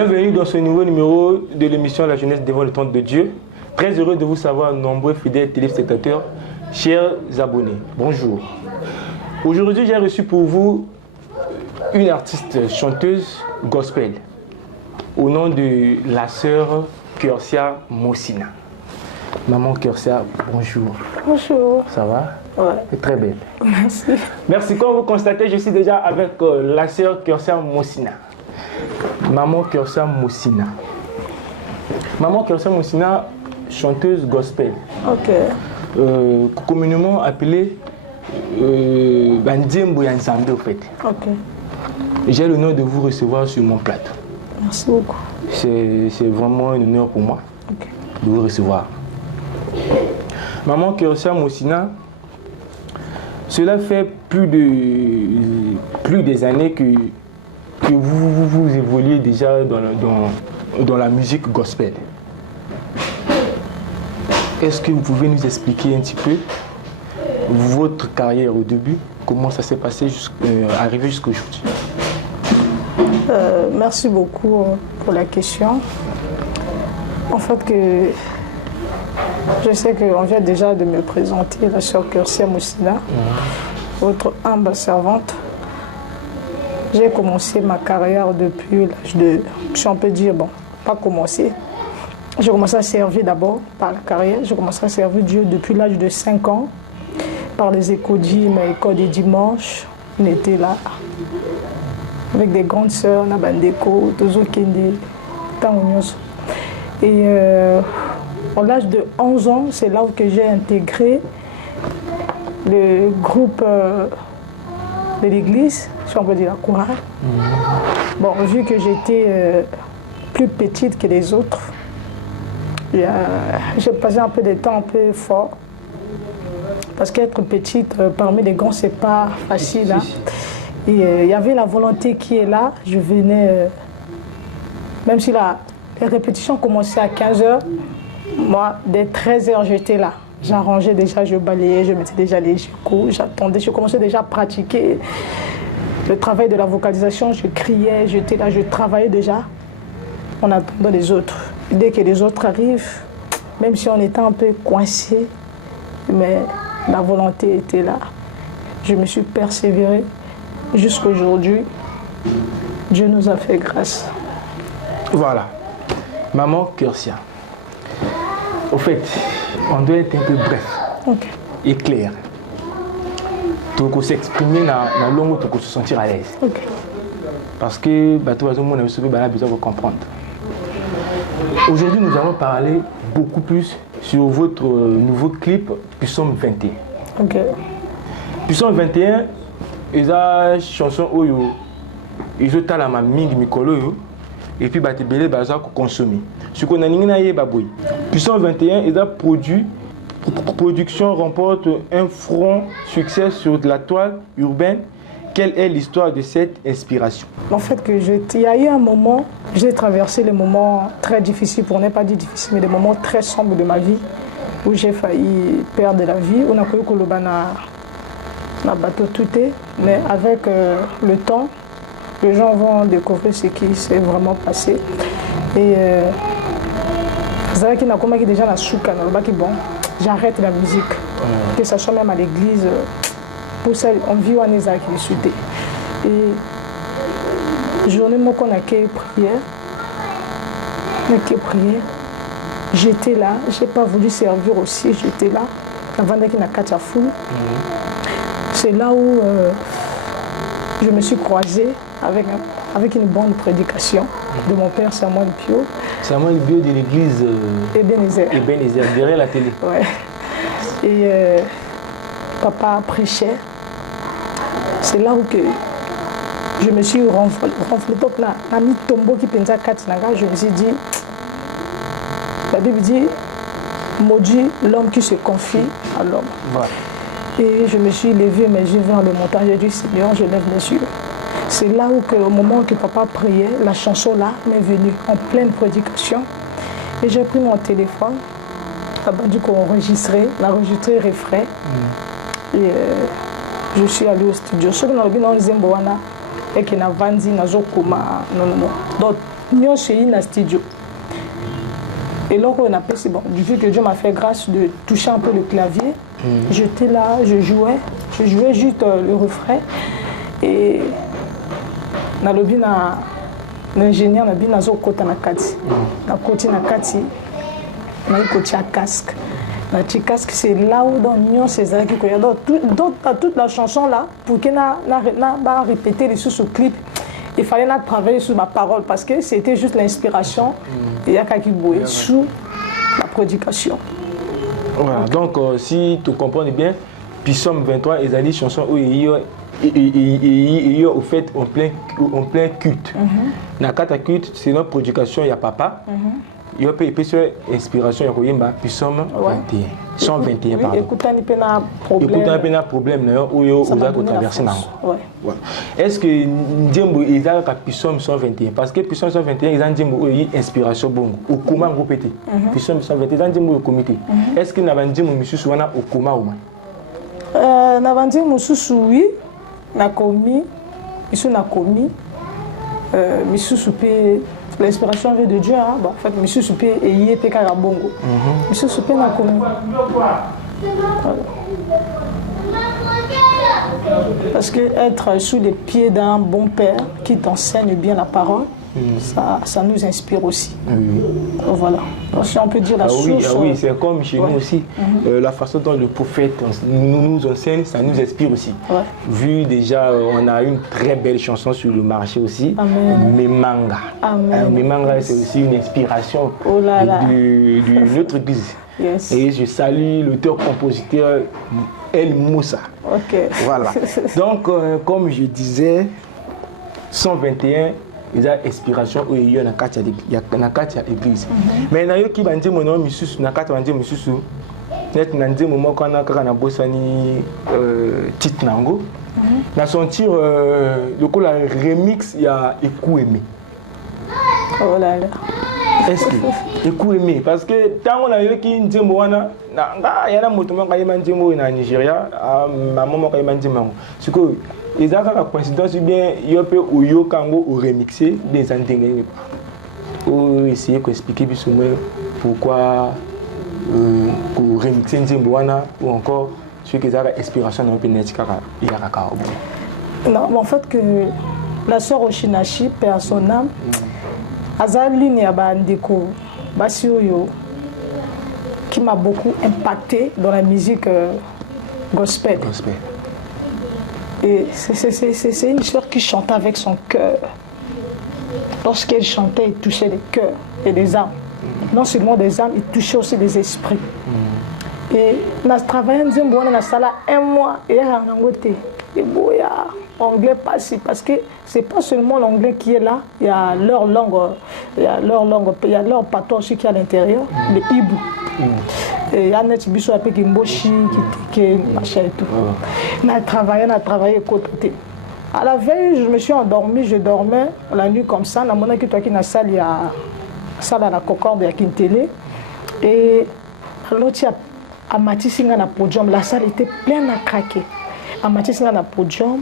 Bienvenue dans ce nouveau numéro de l'émission La jeunesse devant le temple de Dieu. Très heureux de vous savoir, nombreux fidèles téléspectateurs, chers abonnés. Bonjour. Aujourd'hui, j'ai reçu pour vous une artiste chanteuse gospel au nom de la sœur Curcia Moussina. Maman Curcia, bonjour. Bonjour. Ça va? Ouais. C'est très belle. Merci. Merci. Comme vous constatez, je suis déjà avec la sœur Curcia Moussina. Maman Curcia Moussina. Maman Curcia Moussina, chanteuse gospel. Ok. Communément appelée Bandiembo Yansambé, au fait. Ok. J'ai l'honneur de vous recevoir sur mon plateau. Merci beaucoup. C'est vraiment un honneur pour moi de vous recevoir. Maman Curcia Moussina, cela fait plus des années que vous évoluez déjà dans la musique gospel. Est-ce que vous pouvez nous expliquer un petit peu votre carrière au début, comment ça s'est passé arrivé jusqu'à aujourd'hui? Merci beaucoup pour la question. En fait, je sais qu'on vient déjà de me présenter, la sœur Curcia Moussina, votre humble servante. J'ai commencé ma carrière depuis l'âge de, si on peut dire, bon, pas commencé. J'ai commencé à servir d'abord par la carrière. J'ai commencé à servir Dieu depuis l'âge de 5 ans, par les écoles-dîmes, école des dimanches. On était là, avec des grandes sœurs, Nabandeko, Tozo Kende, Tangonyoso. Et à l'âge de 11 ans, c'est là où j'ai intégré le groupe de l'église, si on peut dire la chorale. Bon, vu que j'étais plus petite que les autres, j'ai passé un peu de temps un peu fort. Parce qu'être petite parmi les grands, c'est pas facile. Hein. Et il y avait la volonté qui est là. Je venais, même si les répétitions commençaient à 15h, moi, dès 13h, j'étais là. J'arrangeais déjà, je balayais, je mettais déjà les échos, j'attendais, je commençais déjà à pratiquer le travail de la vocalisation, je criais, j'étais là, je travaillais déjà en attendant les autres. Dès que les autres arrivent, même si on était un peu coincé, mais la volonté était là. Je me suis persévérée jusqu'à aujourd'hui. Dieu nous a fait grâce. Voilà. Maman Curcia. Au fait, on doit être un peu bref et clair. Pour s'exprimer dans la langue, pour se sentir à l'aise. Parce que tout le monde a besoin de comprendre. Aujourd'hui, nous allons parler beaucoup plus sur votre nouveau clip Puissance 21. Puissance 21, ils ont une chanson où ils ont la mamie mikolo et puis ils ont consommé. Ce qu'on a dit, Puissance 21, ils ont produit. Production remporte un franc succès sur la toile urbaine. Quelle est l'histoire de cette inspiration? En fait, il y a eu un moment, j'ai traversé les moments très difficiles, pour ne pas dire difficiles, mais des moments très sombres de ma vie, où j'ai failli perdre la vie. On a connu Kolobana na bateau tout est, mais avec le temps, les gens vont découvrir ce qui s'est vraiment passé. Et Zara qui n'a déjà la souka, bon. J'arrête la musique, que ce soit même à l'église, pour ça, on vit en Eza qui est soudé. Et journée où on a qu'à prière, j'étais là, je n'ai pas voulu servir aussi, j'étais là, avant d'être dans la foule. C'est là où je me suis croisée avec une bonne prédication de mon père Samuel Pio. Samuel Pio de l'église Ebenezer, derrière la télé. Ouais. Et papa prêchait. C'est là où je me suis renflé. Je me suis dit, la Bible dit, maudit l'homme qui se confie à l'homme. Voilà. Et je me suis levé mes yeux vers le montagne. J'ai dit, Seigneur, je lève mes yeux. C'est là où, au moment que papa priait, la chanson là m'est venue en pleine prédication. Et j'ai pris mon téléphone, enregistré refrain. Et je suis allée au studio. et que na vandi nazo koma non. Donc nous chez na studio. Et là on a passé bon, vu que Dieu m'a fait grâce de toucher un peu le clavier, j'étais là, je jouais juste le refrain et na lobby na l'ingénieur na bien nazo kota na kati. Na koti na kati na koti à casque. La casque, c'est là où dans l'union ces acquis qu'il y a dans toute la chanson là pour qu'elle n'a répété les sous clip. Il fallait travailler sur ma parole parce que c'était juste l'inspiration et il y a qui bouillait sous la prédication. Voilà, donc si tu comprends bien, puis Somme 23 ils ont dit chansons où il y a au fait en plein culte. Dans le culte, c'est notre prédication, il y a papa. Il y a une inspiration, il y a puis Somme 21. 121, pardon. Écoute, il y a un problème où il y a traversé. Est-ce que Ndjembo ils ont puis Somme 121? Parce que puis Somme 121, ils ont une inspiration bonne. Au comment répéter? Puis Somme 121, ils ont un comité. Est-ce que Ndjembo Misusu wana au comment ou moins? Ndjembo Misusu oui, na commis, Misusu peut. L'inspiration vient de Dieu, hein? Bon, en fait, monsieur Soupé et Yé Karabongo. Monsieur Soupé n'a connu. Parce que être sous les pieds d'un bon père qui t'enseigne bien la parole, ça nous inspire aussi. Voilà. Donc, si on peut dire la source. Oui, c'est comme chez nous aussi. La façon dont le prophète nous enseigne, ça nous inspire aussi. Vu déjà, on a une très belle chanson sur le marché aussi. Memanga. Memanga, c'est aussi une inspiration de notre église. Et je salue l'auteur-compositeur El Moussa. Voilà. Donc, comme je disais, 121. Il y a inspiration où il y a une carte à l'église. Mais il y a qui va dire mon nom, Misusu, na carte va dire Misusu. Net na dire moment quand on a bossani titre nango. Na sentir le coup la remix il y a Ekou Aimé. Oh là là. Est-ce que Ekou Aimé parce que tant on a eu qui dit moana na il y a un moto qui m'a dit mo na Nigeria, maman qui m'a dit mango. C'est que ils ont la coïncidence bien il y a peu ou yo kango ou remixé des antennes ou essayer d'expliquer plus ou moins pourquoi pour remixer Nzemboana ou encore ceux qui ont l'inspiration dans le pénétique il y a non en fait que la sœur Oshinashi perd son âme Azali ni abandeko Basioyo qui m'a beaucoup impacté dans la musique gospel. Et c'est une sœur qui chantait avec son cœur. Lorsqu'elle chantait, elle touchait les cœurs et les âmes. Non seulement des âmes, elle touchait aussi des esprits. Et nous travaillons dans la salle 1 mois et il y a anglais passé parce que c'est pas seulement l'anglais qui est là, il y a leur langue, il y a leur patois aussi qui est à l'intérieur, les hibou. Et il y a des gens qui mboshi, qui machin et tout. On a travaillé côté. À la veille, je me suis endormie, je dormais la nuit comme ça. Dans mon équipe, qui na salle, il y a salle à la Concorde, il y a une télé. Et l'autre, il y a à Matissinga na podium, la salle était pleine à craquer. À Matissinga na podium,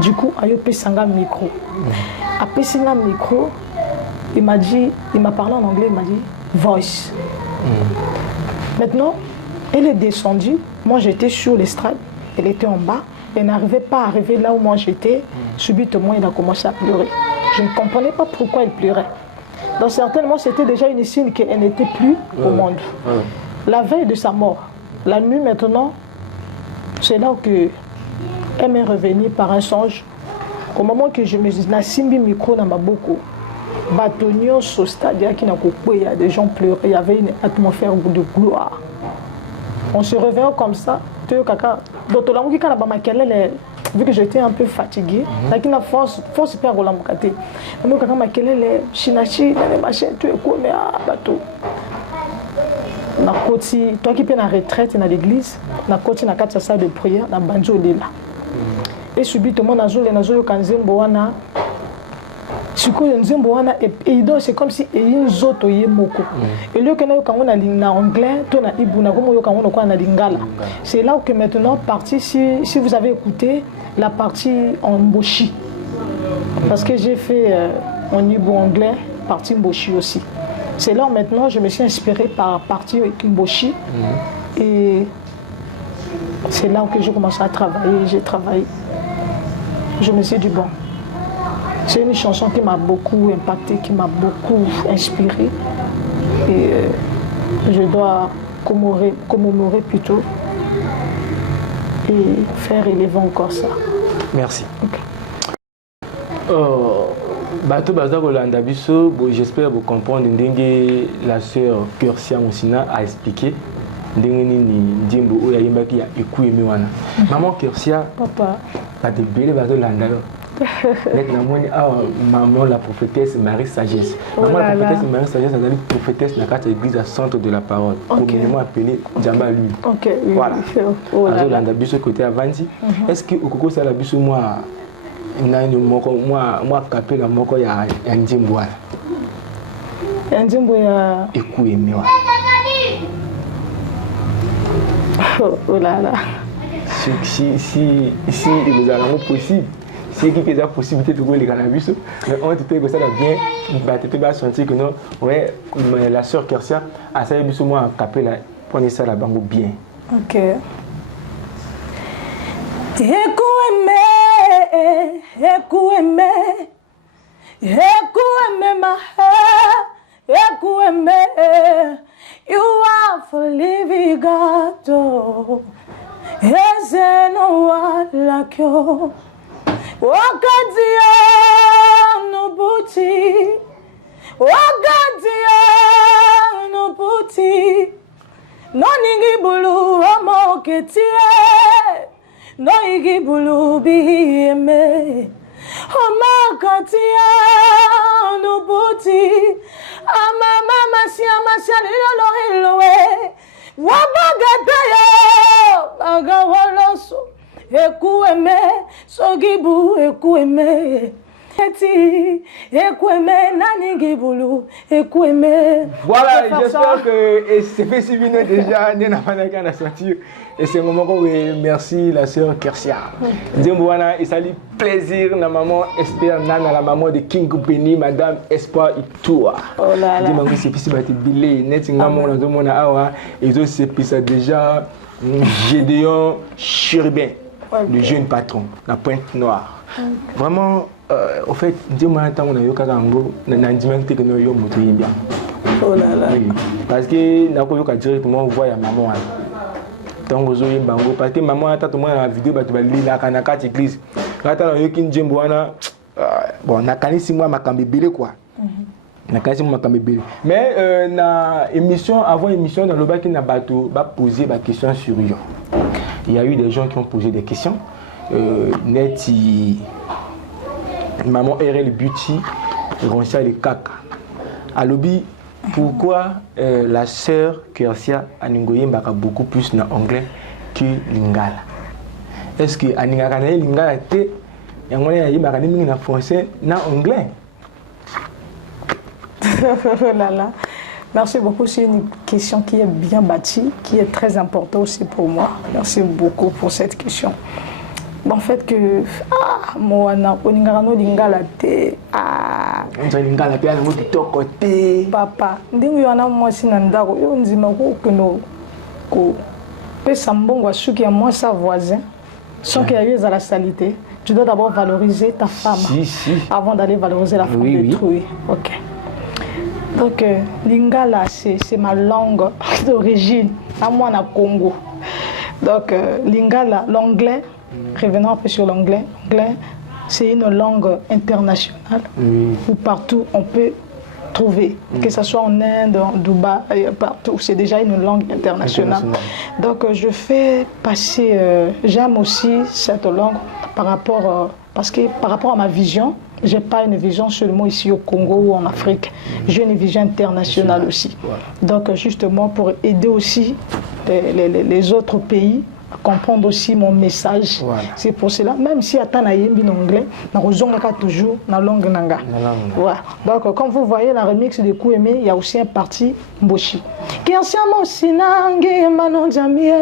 du coup, il y a un micro. Après un micro, il m'a parlé en anglais, il m'a dit voice. Maintenant, elle est descendue, moi j'étais sur l'estrade, elle était en bas, elle n'arrivait pas à arriver là où moi j'étais. Subitement, il a commencé à pleurer. Je ne comprenais pas pourquoi elle pleurait. Donc certainement, c'était déjà une signe qu'elle n'était plus au monde. La veille de sa mort, la nuit maintenant, c'est là que elle m'est revenue par un songe. Au moment que je me dis, na simbi micro na maboko, batonio au stade, il y a des gens pleuraient, il y avait une atmosphère de gloire. On se réveille comme ça, vu que j'étais un peu fatiguée, il y a force super rolamokate. Donc quand makelele shinachi na machin tu écoutes mais bateau. Na koti toi qui es en retraite dans l'église, na koti na quatre salle de prière na banjo lela. Et subitement nazo kanzembo wana c'est comme si il y a une autre moko. Et le que on a anglais, c'est là que maintenant partie si vous avez écouté la partie en boshi. Parce que j'ai fait au niveau anglais, partie Mboshi aussi. C'est là maintenant je me suis inspirée par partie Mboshi. Et c'est là que j'ai commencé à travailler. J'ai travaillé. Je me suis dit, bon, c'est une chanson qui m'a beaucoup impacté, qui m'a beaucoup inspiré. Et je dois commémorer plutôt et faire élever encore ça. Merci. Bato Baza Rolanda Bisso, j'espère vous comprendre la sœur Cursia Moussina a expliqué. Maman Cursia, papa, maman la prophétesse Marie Sagesse. Maman la prophétesse Marie Sagesse a été prophétesse dans la église à centre de la parole, communément appelée Djamba lui. Voilà. Rolanda Bisso côté Avanti. Est-ce que au Coco Sala Bisso moi capé la moko ya Ndimboa. Ndimboa Écoutez-moi. Oh là là. Si vous avez possible, si il y a possibilité de voir les cannabis, mais on te fait que ça va bien, tu vas sentir que non, ouais, la sœur Cursia a ça eu moi en capé là, prenez ça là-bas bien. Ok. You are for living God, yes, no one like you. Wakadia no booty, Wakadia no booty. No ningi bulu amoketie, no igi bulu bieme. Omakatia no booty. Mama siya lilo hilowe wabagataya bagawoloso ekueme sogibu ekueme eti ekueme nanigibulu ekueme. Voilà, j'espère que c'est fait si bien déjà n'a pas qu'à sentir et c'est un moment où merci la sœur Cursia. Dimboana et salut plaisir na maman Esther Nana la maman de King Benny madame Espoir Itoua. Oh là là. Dis-moi c'est puis c'est bilé net ngamo na zomona awa et zo c'est puis ça déjà Gédéon Chérubin le jeune patron la Pointe Noire. Vraiment au fait dis-moi tant on a yo kakango na ndimante que no yo moto bien. Oh là là. Oui, parce que na ko yo ka directement voir ya maman. Donc parce que maman a tout la vidéo tu vas lire na carte église quand on yo kin jembo wana bon na kanisi moi makambe belé quoi na kanisi moi makambe belé mais na émission avant émission dans le bas qui na bateau va poser des questions sur yo. Il y a eu des gens qui ont posé des questions neti maman RL Beauty Roncha le Kaka à lobby. Pourquoi la sœur Cursia Aningoye mbaka beaucoup plus en anglais que lingala? Est-ce que Aningaka na lingala te yangone ya mbaka mingi na français na anglais? Là là. Merci beaucoup, c'est une question qui est bien bâtie, qui est très importante aussi pour moi. Merci beaucoup pour cette question. En fait que moi na oningano lingala te on lingala pe na moto côté papa ndingo yana moi sina ndako yo nzima ko no ko pesa mbongo asuki ya moi sa voisin sans qu'il y ait à la salité. Tu dois d'abord valoriser ta femme avant d'aller valoriser la femme d'autrui. OK. Donc lingala c'est ma langue d'origine à moi na Congo. Donc lingala l'anglais. Revenons un peu sur l'anglais. L'anglais, c'est une langue internationale où partout on peut trouver, que ce soit en Inde, en Dubaï, partout. C'est déjà une langue internationale. Donc je fais passer, j'aime aussi cette langue par rapport, parce que par rapport à ma vision, je n'ai pas une vision seulement ici au Congo ou en Afrique. J'ai une vision internationale aussi. Donc justement pour aider aussi les autres pays à comprendre aussi mon message. Voilà. C'est pour cela, même si attends na yembi en anglais, na rozongaka toujours na langue nanga. Voilà. Donc comme vous voyez la remix de Coup Aimé, il y a aussi un parti Mboshi. Kersia mosinange mano jamie,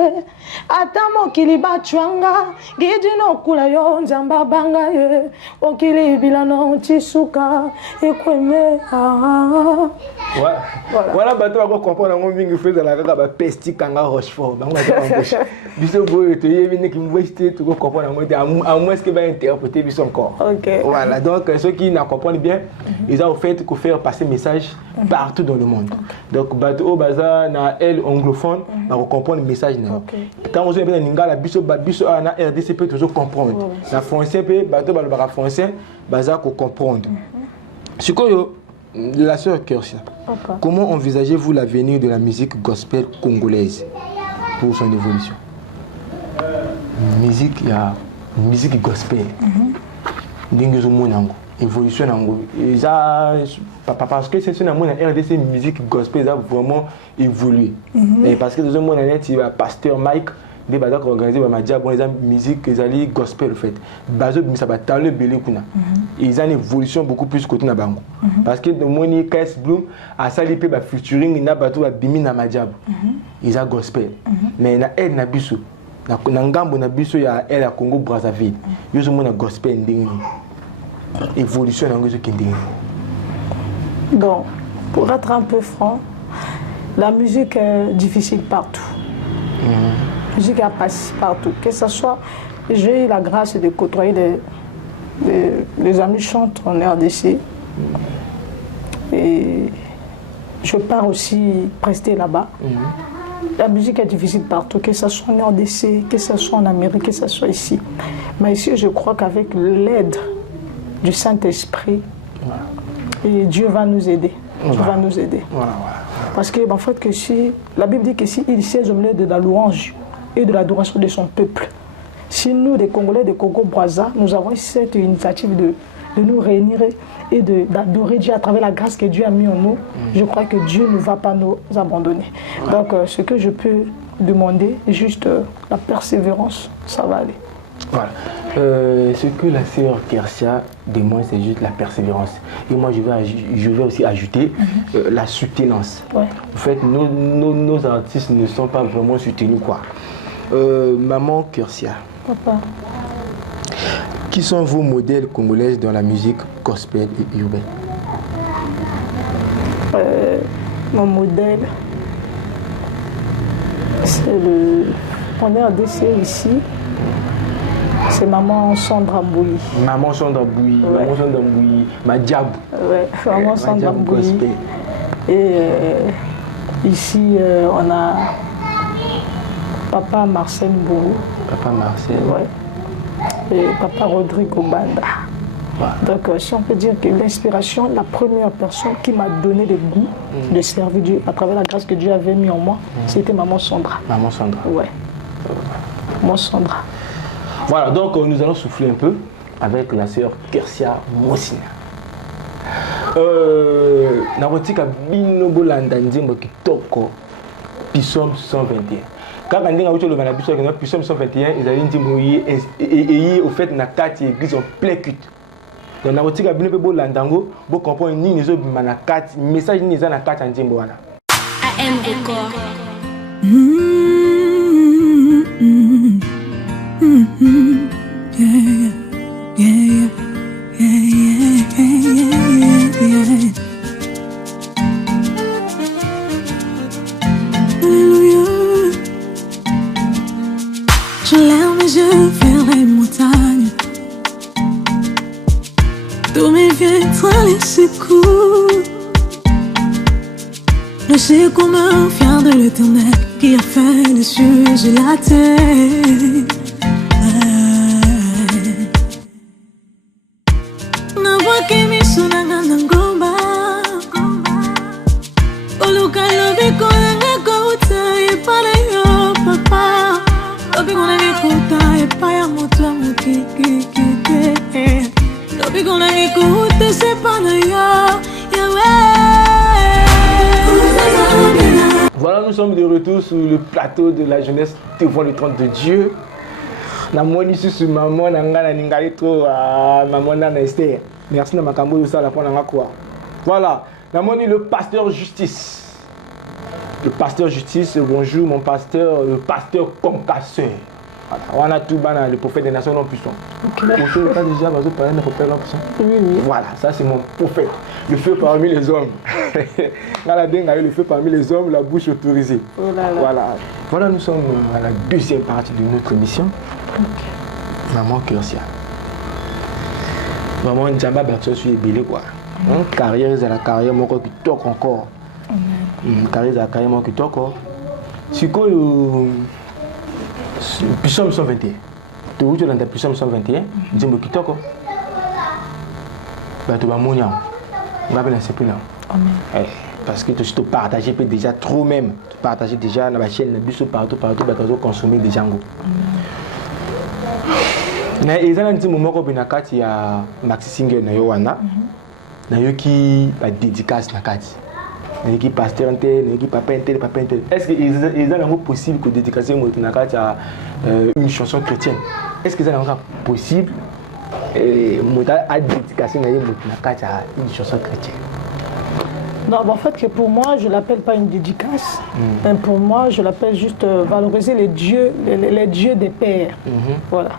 atamo kiliba chwanga, gidino kula yo nzamba banga ye, okili bilano chisuka, ekweme ah. Voilà, bateau va comprendre un mingi fait la gaga ba pesti kanga Rochefort. Bango ta embauche. Biso boye te yebine ki mboiste tu comprendre à moins que va interpréter biso encore. OK. Voilà, donc ceux qui ne comprennent bien, ils ont au fait que faire passer message partout dans le monde. Donc bateau baza na elle anglophone, va comprendre le message na. Quand vous êtes dans Lingala biso na RDC peut toujours comprendre. Na français peut bateau ba français baza ko comprendre. Sikoyo la sœur Kersia, comment envisagez-vous l'avenir de la musique gospel congolaise pour son évolution? Musique, il y a musique gospel. Évolution parce que c'est une RDC musique gospel a vraiment évolué. Et parce que dans un monde il y a pasteur Mike des bateaux organisés par Madia, bon, les musique, les gospel en fait. Bazo, ça va taler belé kuna. Ils ont une évolution beaucoup plus côté na bango. Parce que le moni KS Bloom a sali pe ba featuring na bateau ba bimi na Madia. Ils ont gospel. Mais na aide na biso. Na ngambo na biso ya aide à Congo Brazzaville. Yo zo mona gospel ndingi. Évolution na ngozo kindingi. Bon, pour être un peu franc, la musique est difficile partout. La musique passe partout. Que ce soit, j'ai eu la grâce de côtoyer des amis chantent en RDC. Et je pars aussi prester là-bas. La musique est difficile partout, que ce soit en RDC, que ce soit en Amérique, que ce soit ici. Mais ici, je crois qu'avec l'aide du Saint-Esprit, et Dieu va nous aider. Dieu va nous aider. Parce que, en fait, que si, la Bible dit que si il siège au milieu de la louange et de l'adoration de son peuple, si nous, les Congolais de Congo-Brazza, nous avons cette initiative de nous réunir et d'adorer Dieu à travers la grâce que Dieu a mis en nous, je crois que Dieu ne va pas nous abandonner. Donc, ce que je peux demander, juste la persévérance, ça va aller. Voilà. Ce que la sœur Kersia demande, c'est juste la persévérance. Et moi, je vais aussi ajouter la soutenance. En fait, nos artistes ne sont pas vraiment soutenus, quoi. Maman Kersia. Papa. Qui sont vos modèles congolaises dans la musique gospel et urbaine? Mon modèle, c'est le... On est RDC ici. C'est maman Sandra Mbouyi. Maman Sandra Mbouyi, maman Sandra Mbouyi, Madiabou. Ouais, maman Sandra Mbouyi. Et ici, on a papa Marcel Mbouyi. Papa Marcel. Ouais. Et papa Rodrigo Banda. Donc, si on peut dire que l'inspiration, la première personne qui m'a donné le goût de servir Dieu à travers la grâce que Dieu avait mis en moi, c'était maman Sandra. Maman Sandra. Ouais. Maman Sandra. Voilà, donc nous allons souffler un peu avec la sœur Kersia Mosina. Narotika binobolanda nzembo kitoko Psaume 121. Quand on dit que le Psaume 121, ils allaient dire et au fait na kati église en plein culte. Donc narotika binobolanda ngo bo comprendre ni nezo na kati message ni za na kati nzembo wana. AM Record. Je lève mes yeux vers les montagnes. Tous mes vieux trains les secours. Je sais comme un fier de l'Éternel qui a fait les cieux et la terre. Na voix qui me sonne en ngomba. Oluka lobi konanga kouta e para yo papa. Lobi konanga kouta e para moto mukiki kite. Lobi konanga kouta se para yo. Voilà, nous sommes de retour sur le plateau de la jeunesse devant le trône de Dieu. Namoni sur maman nanga ningali trop maman nana Esther. Merci na makambo yo sala pona ngakwa. Voilà, namoni le pasteur Justice. Le pasteur Justice, bonjour mon pasteur, le pasteur concasseur. Voilà, on a tout bana le prophète des nations non puissant. OK. Pas déjà bazo parler de prophète non puissant. Oui. Voilà, ça c'est mon prophète. Le feu parmi les hommes. Le feu parmi les hommes, la bouche autorisée. Oh là là. Voilà, nous sommes à la deuxième partie de notre émission. Okay. Maman Curcia. Maman Ndjamba Bertso suis belé quoi. Carrière c'est la carrière mon qui toque encore. Carrière c'est la carrière mon qui toque encore. C'est quoi le Psalm 121. Tu vois dans le Psalm 121, dis moi qui toque. Bah tu vas mourir. On va bien c'est plus là. Amen. Parce que tu partages déjà trop même. Tu partages déjà dans la chaîne, partout, bah tu consommer déjà en gros. Na ezana nti momoko bina kati ya maxi single na yo wana na yo ki ba dédicace na kati na yo ki pasteur nté na yo ki papa nté est-ce que ezana ngo possible que dédicacer mo na kati ya une chanson chrétienne est-ce que ezana ngo possible mota a dédicacer na yo na kati ya une chanson chrétienne? Non, en fait, que pour moi, je ne l'appelle pas une dédicace. Pour moi, je l'appelle juste valoriser les dieux des pères. Voilà.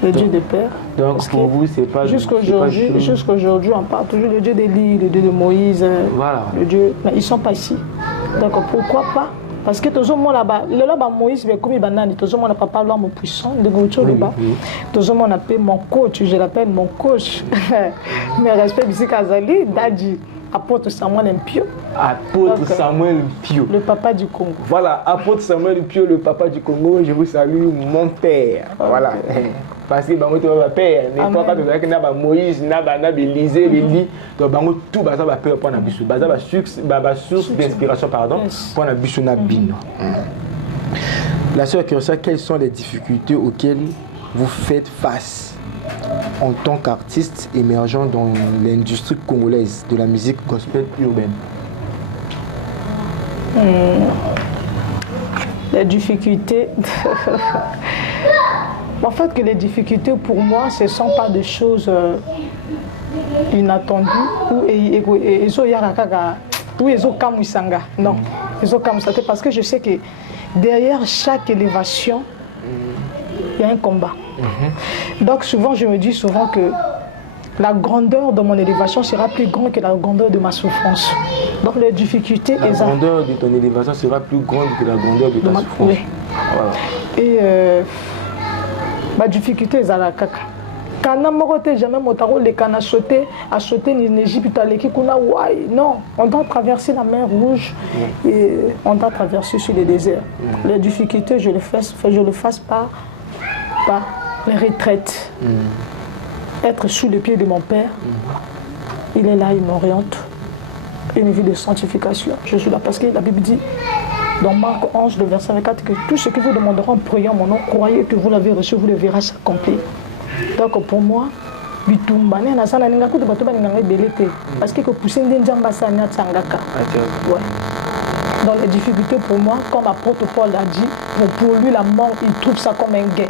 Le Dieu des pères. Donc pour vous, c'est pas... Jusqu'aujourd'hui, on parle toujours du Dieu d'Élie, le Dieu de Moïse. Voilà. Le Dieu... Mais ils ne sont pas ici. Donc pourquoi pas? Parce que tout le monde là-bas, Moïse, comme il banane, tout le monde n'a pas l'homme puissant, de Gaucho là-bas. Tout le monde appelle mon coach, je l'appelle mon coach. Mais respect, ici, Kazali, Dadji. Apôtre Samuel Mpio. Apôtre Samuel Mpio. Le papa du Congo. Voilà, apôtre Samuel Mpio, le papa du Congo. Je vous salue, mon père. Okay. Voilà. Parce que mon père, n'est pas que Moïse, Élisée, Élie, donc tout ça va faire pour Nabisu. Ça va source d'inspiration, pardon, pour Nabisu Nabino. La sœur Curcia, quelles sont les difficultés auxquelles vous faites face en tant qu'artiste émergent dans l'industrie congolaise de la musique gospel urbaine? Les difficultés... En fait, que les difficultés pour moi, ce ne sont pas des choses inattendues ou non, parce que je sais que derrière chaque élévation, il y a un combat. Donc souvent, je me dis souvent que la grandeur de mon élévation sera plus grande que la grandeur de ma souffrance. Donc les difficultés... La grandeur de ton élévation sera plus grande que la grandeur de ta souffrance. Oui. Voilà. Et ma difficulté est à la caca. Quand on jamais motaro les cannes à sauter en Égypte, non, on doit traverser la mer Rouge et on doit traverser sur les déserts. Les difficultés, je le fasse par les retraites. Être sous le pied de mon père, il est là, il m'oriente. Une vie de sanctification. Je suis là parce que la Bible dit dans Marc 11, le verset 24, que tout ce que vous demanderez en priant mon nom, croyez que vous l'avez reçu, vous le verrez s'accomplir. Donc pour moi, parce que pousser dans les difficultés pour moi, comme l'apôtre Paul a dit, pour lui la mort, il trouve ça comme un gain.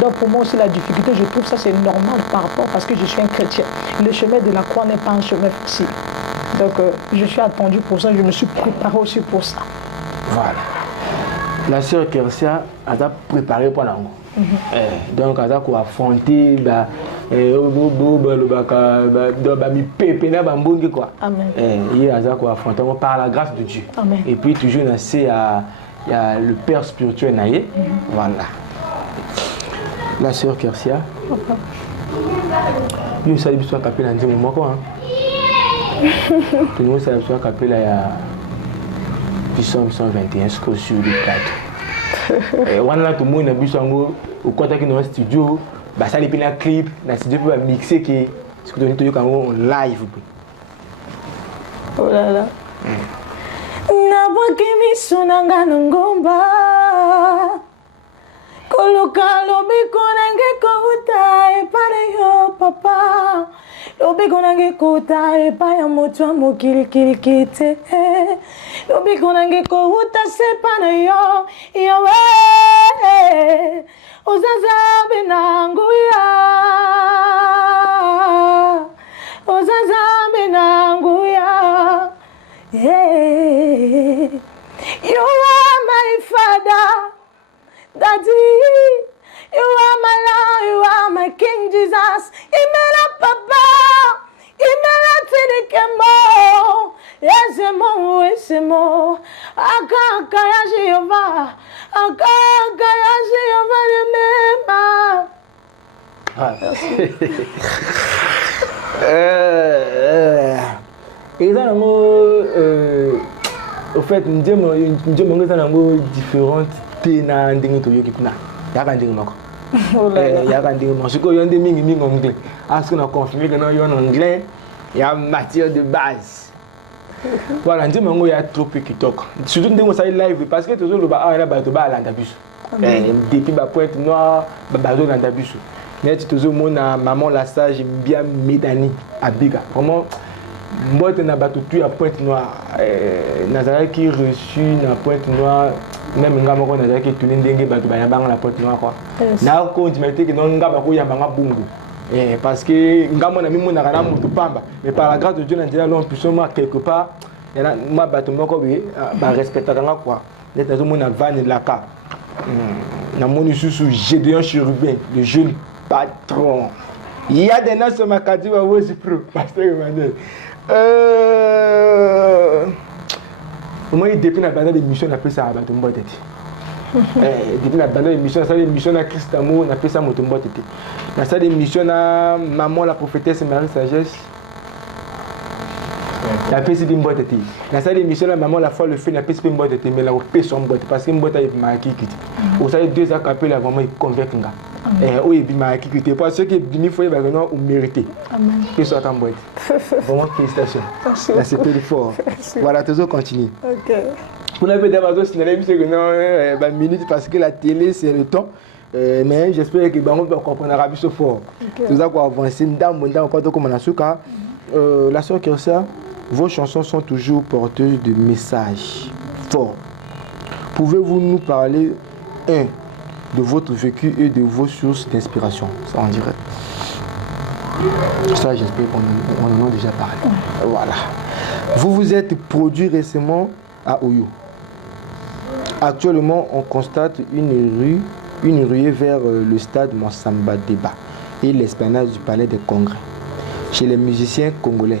Donc pour moi aussi la difficulté, je trouve ça c'est normal par rapport, parce que je suis un chrétien. Le chemin de la croix n'est pas un chemin facile. Donc je suis attendu pour ça, je me suis préparé aussi pour ça. Voilà. La sœur Curcia a préparé pour l'angle. Donc elle a affronté par la grâce de Dieu. Amen. Et puis toujours il y a le père spirituel naïe. Voilà. La sœur Curcia. Nous savons que capé dans un moment quoi. Nous savons que capé là il y a Psalm 121 sur le plateau. On a tout le monde au contact dans le studio, ça les un clip, dans le studio pour mixer que ce que tu as en live. Oh là là. Nabaki misonanga ngomba Koluka lobi konange kouta e pare yo papa. Lobi konange kouta e pa ya moto mokili kili kite. Lobi konange kouta se pare yo yo we. Ozaza benanguya. Ozaza benanguya. Yeah. You are my father. Daddy, you are my Lord, you are my King Jesus. Imela papa, imela tidikemo. Yes, mo. Aka ya Jehovah, aka ya Jehovah remember. Et ça, au fait, nous avons différentes na ndenge to yoki kuna ya ka ndenge moko ya ka ndenge moko siko yo ndenge mingi anglais asko na confirmer que non yo en anglais ya matière de base voilà ndenge mango ya trop kitoko surtout ndenge ça live parce que toujours le ba na ba to ba landa biso depuis ba pointe noire ba zo landa biso net toujours mona maman la sage bien Médani abiga vraiment moi na ba tout à pointe noire nazala qui reçu na pointe noire même ngama ko nazaki tuni ndenge bato ba yambanga la porte noire quoi na ko ndimete que non ngama ko yambanga bungu parce que ngama na mimo na kana mutu pamba mais par la grâce de Dieu na ndela l'on puisse moi quelque part yana ma bato moko ba respecter nga quoi net nazo mona vanne la ka na moni susu Gédéon Chérubin le jeune patron il y a des noms sur ma carte wa wosi pro pasteur Emmanuel moi depuis la bande d'émission on appelle ça Batumbo Tete. Depuis la bande d'émission ça l'émission à Christ Amour on appelle ça Motumbo Tete. Dans ça l'émission à maman la prophétesse Marie Sagesse. La appelle ça Bimbo Tete. Dans ça l'émission à maman la foi le fait la appelle ça Bimbo Tete mais la paix son boîte parce que Mbota est marqué qui. Au ça deux ans qu'appelle la vraiment convaincre nga. Oui il marqué qui parce que bini faut ba non ou mériter. Amen. Que soit en boîte. Vraiment félicitations. Là c'est plus fort. Voilà toujours continue. OK. Pour la d'Amazon c'est l'émission que non bah minute parce que la télé c'est le temps. Mais j'espère que bango va comprendre arabe so fort. Tout ça quoi avancer ndam pas comme na suka. La sœur Kirsia, vos chansons sont toujours porteuses de messages forts. Pouvez-vous nous parler de votre vécu et de vos sources d'inspiration? Ça en dirait. Ça, j'espère qu'on en a déjà parlé. Voilà. Vous vous êtes produit récemment à Oyo. Actuellement, on constate une ruée vers le stade Massamba Débat et l'esplanade du palais des congrès chez les musiciens congolais.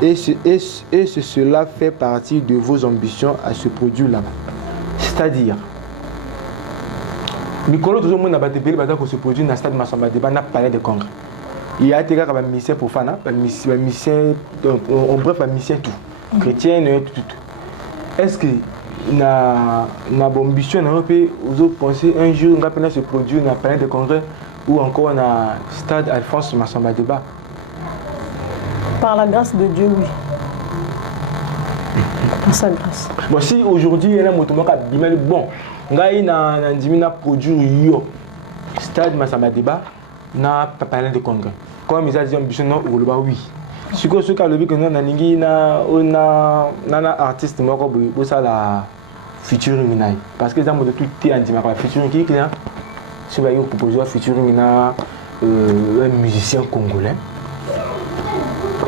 Et cela fait partie de vos ambitions à se produire là-bas. C'est-à-dire, Mikolo toujours monde n'a pas débélé parce que se produit dans le stade Massamba Débat n'a palais des congrès. Il y a été un missionnaire profane, un missionnaire, en bref, un missionnaire tout, chrétien, tout. Est-ce que na ambition na peut vous penser un jour on va se produire dans palais de congrès ou encore na stade Alphonse Massamba Débat? Par la grâce de Dieu, oui. Par sa grâce. Bon, si aujourd'hui il y a un mouvement qui dit bon, ngai na ndimina produire yo stade Massamba Débat na palais de congrès. Comme ils ont dit ambition non ou le bas oui. Si vous avez dit que nous avons un artiste qui a la future Minaï. Parce que nous avons tout été en disant que la future qui est là, si vous avez proposé la future Minaï, un musicien congolais,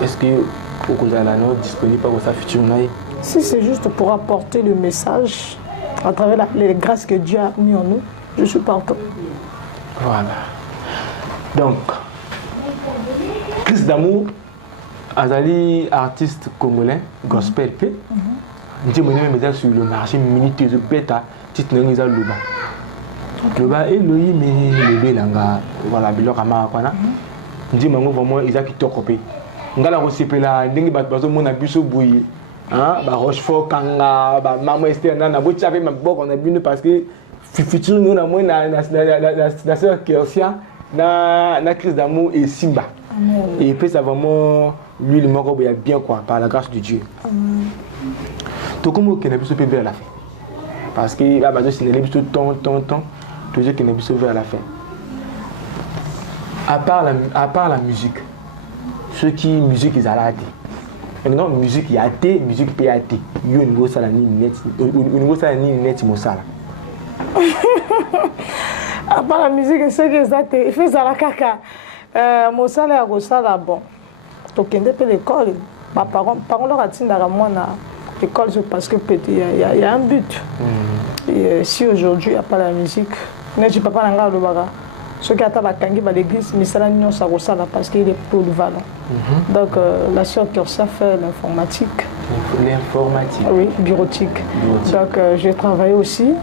est-ce que vous êtes disponible pour sa future Minaï? Si c'est juste pour apporter le message à travers les grâces que Dieu a mis en nous, je suis partant. Voilà. Donc, Christ d'amour. Azali artiste congolais gospel pe ndi moni me sur le marché minute de bêta titre ngiza loba loba eloyi me lebe langa voilà biloko ma kwana ndi mango vraiment ezaki toko pe ngala ko sepela ndenge bato bazo mona biso boyi hein ba Rochefort kanga ba maman Esther na bo tchape maboko na bino parce que futur nous na moi na sœur Kirsia na crise d'amour et Simba. Amen. Et puis ça vraiment lui le mort bien quoi par la grâce de Dieu. Tout comme on a pu se faire la fin parce que là bas c'est les temps tout toujours qu'il n'est sauvé à la fin. À part la musique, ceux qui musique ils allaient. Maintenant musique y a té, musique PAT. Yo niveau ça la ni net, au niveau ça ni net mosala. À part la musique, c'est que ça te fait ça la caca. Mosala ya kosala bon. Tokende pe l'école. Par leur atteindre moi na l'école parce que il y a un but. Et si aujourd'hui il n'y a pas la musique, ne dis pas nanga le baga. Ceux qui attendent à l'église, mais ça n'a ça parce qu'il est polyvalent. Donc la sœur Cursia fait l'informatique. L'informatique. Oui, bureautique. Donc j'ai travaillé aussi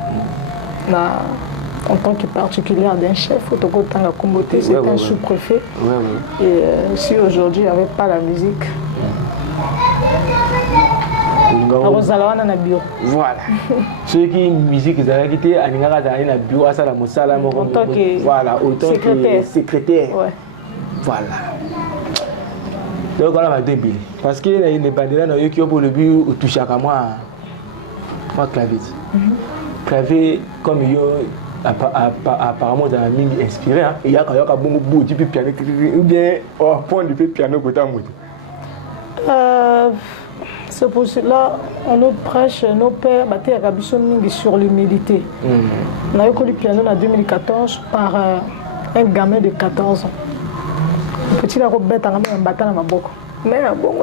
en tant que particulière d'un chef, c'est un sous-préfet. Et si aujourd'hui il n'y avait pas la musique, voilà. Ceux qui musique ils avaient quitté à na bureau à la mosala autant que voilà autant que secrétaire. Voilà. Donc voilà ma débile parce que les bandits là qui ont pour le but toucher à moi clavier. Clavier comme il apparemment dans la mine inspiré il y a quand il y a bon bout du piano ou bien au point du piano côté c'est possible. Là, on nous prêche, nos pères, sur l'humilité. On a eu le piano en 2014 par un gamin de 14 ans. Le petit la robe bête, on a mis un bâton dans ma bouche. Mais bon,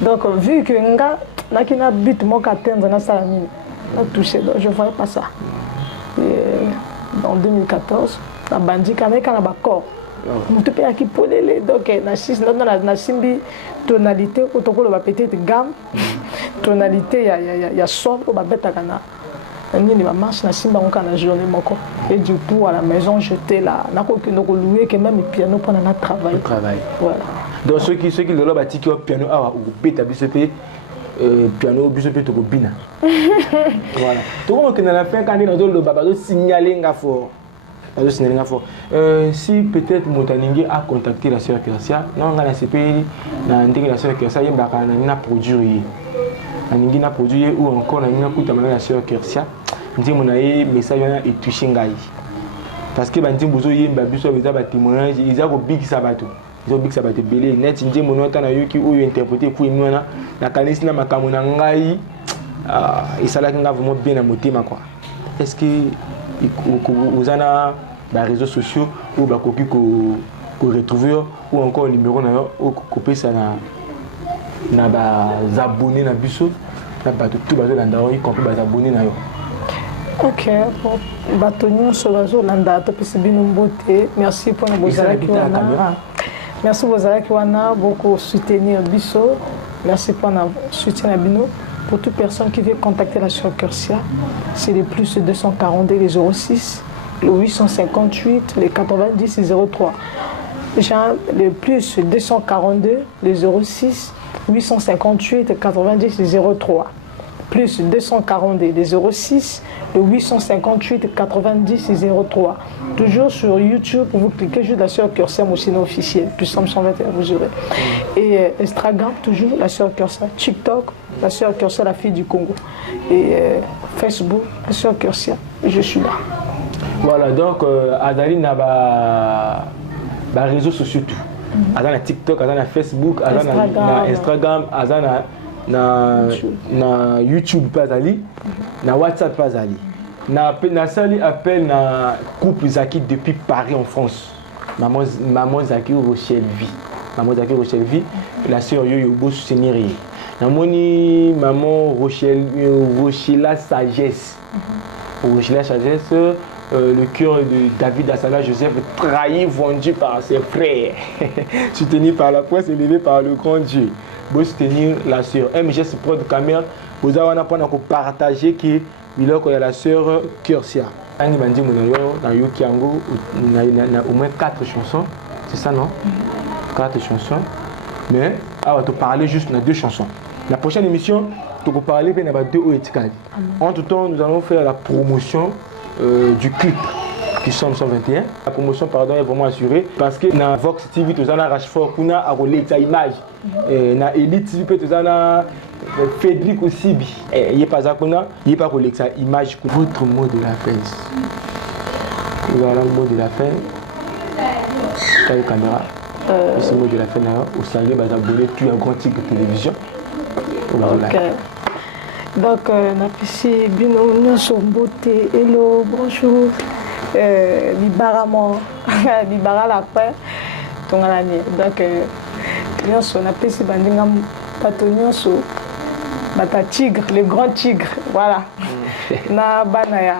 donc, vu que nga n'a qu'une habite, moi, qu'à atteindre dans sa mine, on a touché, donc je ne voyais pas ça. Et en 2014, la bandit, quand même, a corps. Donc, na simbi tonalité, peut-être gamme, tonalité, il y a sol, il y a bête à cana. Il marche na simba on na journée moko. Et du coup, à la maison, j'étais là. Na ko louer que même le piano pendant notre travail. Voilà. Donc, ceux qui le bâti qui ont piano, ou bêta BCP, piano, BCP, to bina. Voilà. Tout le monde qui a fait quand il a le baba, signaler un fort. Si peut-être Montaningue a contacté la sœur Cursia, non, on a la CPI, la sœur Cursia, il y a produit. On a produit ou encore on a coûté la sœur Cursia. On dit mon message est touché. Parce que les gens qui ont des témoignages, ils ont big sabato. Ils ont big sabato belé. Net, ils ont interprété pour nous la canisse na makamona ngai. Et ça là vraiment bien à moté ma quoi. Est-ce que vous avez des réseaux sociaux ou des copies que retrouver ou encore le numéro ou copier ça na des abonnés na biso na bato tout bazo landa y compris des abonnés na yo. OK, bon batonyo so bazo landa to pesi bino mbote. Merci pour nos azaki wana. Merci aux azaki wana beaucoup soutenir biso. Merci pour notre soutien à bino. Pour toute personne qui veut contacter la sœur Cursia, c'est les plus 242 les 06, le 858 les 90 et 03. Les plus 242 les 06, 858 90 et 03. Plus 242 les 06, le 858 90 et 03. Toujours sur YouTube, vous cliquez juste la sœur Cursia Moussina officielle, plus 121 vous aurez. Et Instagram, toujours la sœur Cursia. TikTok, la sœur Cursia, la fille du Congo. Et Facebook, la sœur Cursia. Je suis là. Voilà, donc Adali n'a pas réseaux sociaux tout. Adali na TikTok, Adali na Facebook, Adali na Instagram, Adali na YouTube pas ali, na WhatsApp pas ali. Na sali appel na couple Zaki depuis Paris en France. Maman Zaki Rochelle Vie. Maman Zaki Rochelle Vie, la sœur yo beau soutenir. Na moni maman Rochella Sagesse. Rochella Sagesse, le cœur de David Assala Joseph trahi, vendu par ses frères. Soutenu par la presse, élevé par le grand Dieu. Pour soutenir la sœur. MGS Prod Caméra, vous avez partager que il y a la sœur Cursia. Dans Yokiango, il y a au moins 4 chansons. C'est ça, non? 4 chansons. Mais on va te parler juste de 2 chansons. La prochaine émission, tu vas parler de 2 étiquettes. Entre temps, nous allons faire la promotion du clip qui sont 121. La promotion pardon, est vraiment assurée parce que dans Vox TV, tu as Rashford, tu as relais ta image. Dans Elite TV, tu as Frédéric aussi, il n'y a pas ça, il n'y a pas ça image. Votre mot de la fin. Voilà le mot de la fin. T'as une caméra. Ce mot de la fin, au salé, vous abonnez tu as un grand type de télévision. Voilà. Ok. Donc, Napisi, Bino, Nyoso, Beauté, hello, bonjour. Libaramo, Libara la paix. Donc, Nyoso, Napisi, Bandingam, Pato Nyoso, Bata Tigre, le grand tigre. Voilà. Na Banaya,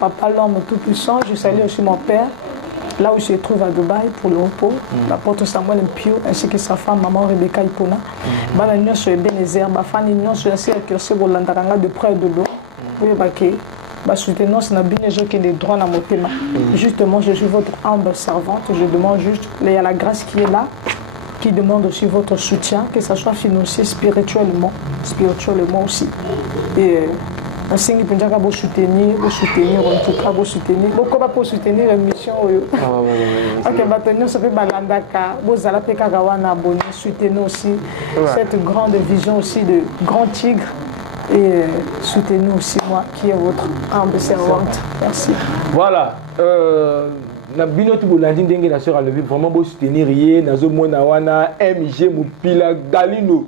Papa l'homme tout puissant. Je salue aussi mon père. Là où je se trouve à Dubaï pour le repos, la porte Samuel Mpio ainsi que sa femme, maman Rebecca Ipona. Bana Nyon sur Ebenezer, Bafani Nyon sur la sécurité pour l'Andaranga de près de l'eau. Oui, soutenance n'a bien qui des droits dans mon thème. Justement, je suis votre humble servante. Je demande juste, il y a la grâce qui est là, qui demande aussi votre soutien, que ce soit financier, spirituellement aussi. Et ainsi que vous soutenir, en tout cas, vous soutenir. Pourquoi pas soutenir la mission? Ok, maintenant, ça fait balandaka, vous allez faire abonner, soutenir aussi cette grande vision aussi de grand tigre et soutenir aussi moi qui est votre humble servante. Merci. Voilà. Na bino tu bolandi ndenge na sœur Alobi vraiment beau soutenir yé nazo mona wana MG Mopila Galino.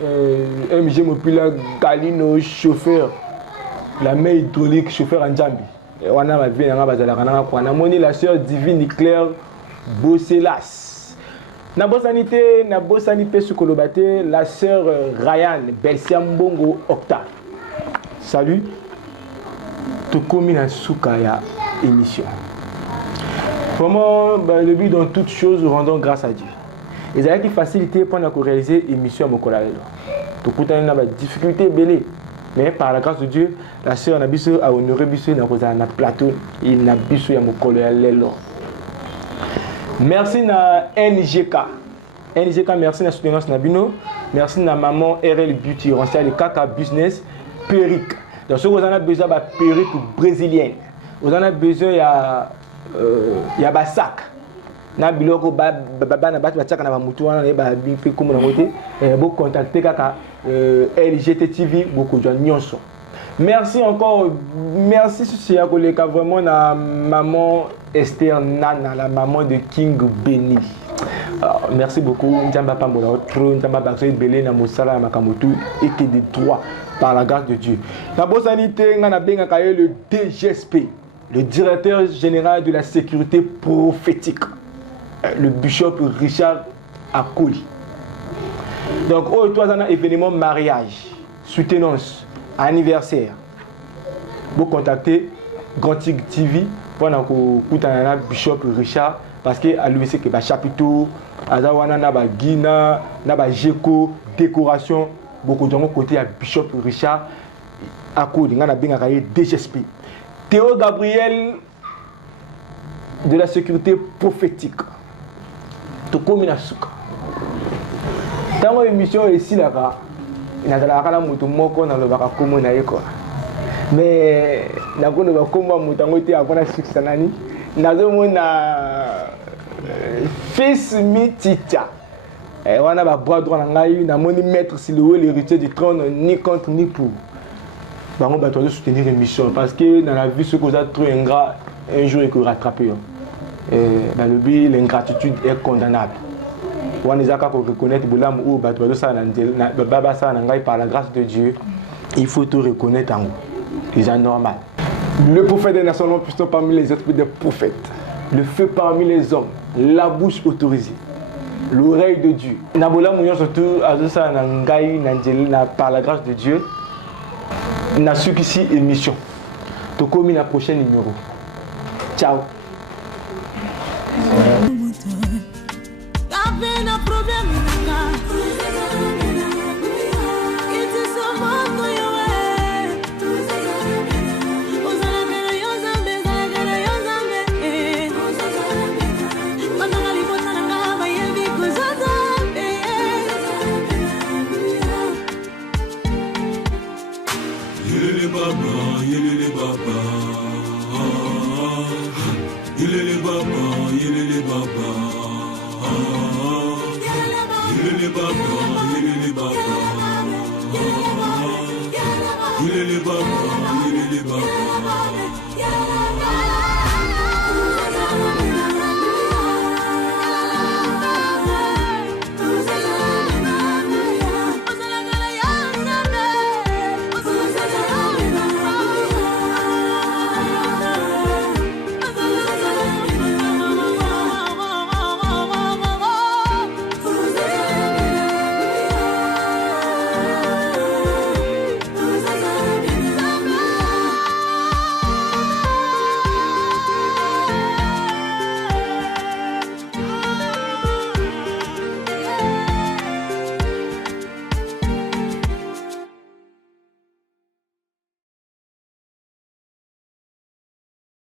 MG Mopila Galino chauffeur. La main hydraulique, chauffeur en jambi. On a vu la sœur divine Claire Bosselas. Na bosanité Sukolobate, la sœur Ryan Belsiambongo Octa. Salut. Tokomi na Sukaya émission. Vraiment, le but dans toutes choses, rendons grâce à Dieu. Et ça a été facilité pour nous réaliser l'émission à Mokolalelo. Tout le temps, il y a des difficultés belées. Mais par la grâce de Dieu, la sœur Nabiso a honoré Biso dans le plateau et Nabiso a Mokolalelo. Merci à NGK. NGK, merci à soutenance Nabino. Merci à maman RL Beauty, on sait le Kaka Business, Peric. Donc, si vous avez besoin de Peric brésilien, vous avez besoin de sac. Na biloko baba na batu bataka na bamutu wana na ba bi comme na moté bo contacter kaka LGT TV boko jwa nyonso. Merci encore, merci Susi ya koleka vraiment na maman Esther Nana, la maman de King Benny. Merci beaucoup, Njamba Pambola, Njamba Baksoy Belé na Mosala Makamotu et que des droits par la grâce de Dieu. La bonne sanité, on a bien accueilli le DGSP, le directeur général de la sécurité prophétique. Le bishop Richard Akoli. Donc, toi, on a un événement mariage, soutenance, anniversaire. Vous contactez Grand Tig TV pour le bishop Richard parce que à lui c'est que le chapiteau, Azawana na ba Guina, na ba Jeko, décoration, beaucoup de côté à bishop Richard Akoli, on a bien accueilli DGSP. Théo Gabriel de la sécurité prophétique. Tokomi na suka. Dans l'émission ici là-bas, il y a la moto moko na lobaka komo na yeko. Mais na kono ba komo mutango te akona siksanani. Nazo mona fils mitita. Wana ba bras droit na ngai na moni maître Siloué l'héritier du trône ni contre ni pour. Bango ba toi soutenir l'émission parce que dans la vie ce qu'on a trop ingrat un jour il faut rattraper. Dans le but, l'ingratitude est condamnable. On a reconnaître par la grâce de Dieu, il faut tout reconnaître en vous. C'est normal. Le prophète des nations puissant parmi les esprits des prophètes, le feu parmi les hommes, la bouche autorisée, l'oreille de Dieu. Surtout par la grâce de Dieu, on a su qu'ici émission. Tu commis la prochaine numéro. Ciao. il est le baba, il est le baba.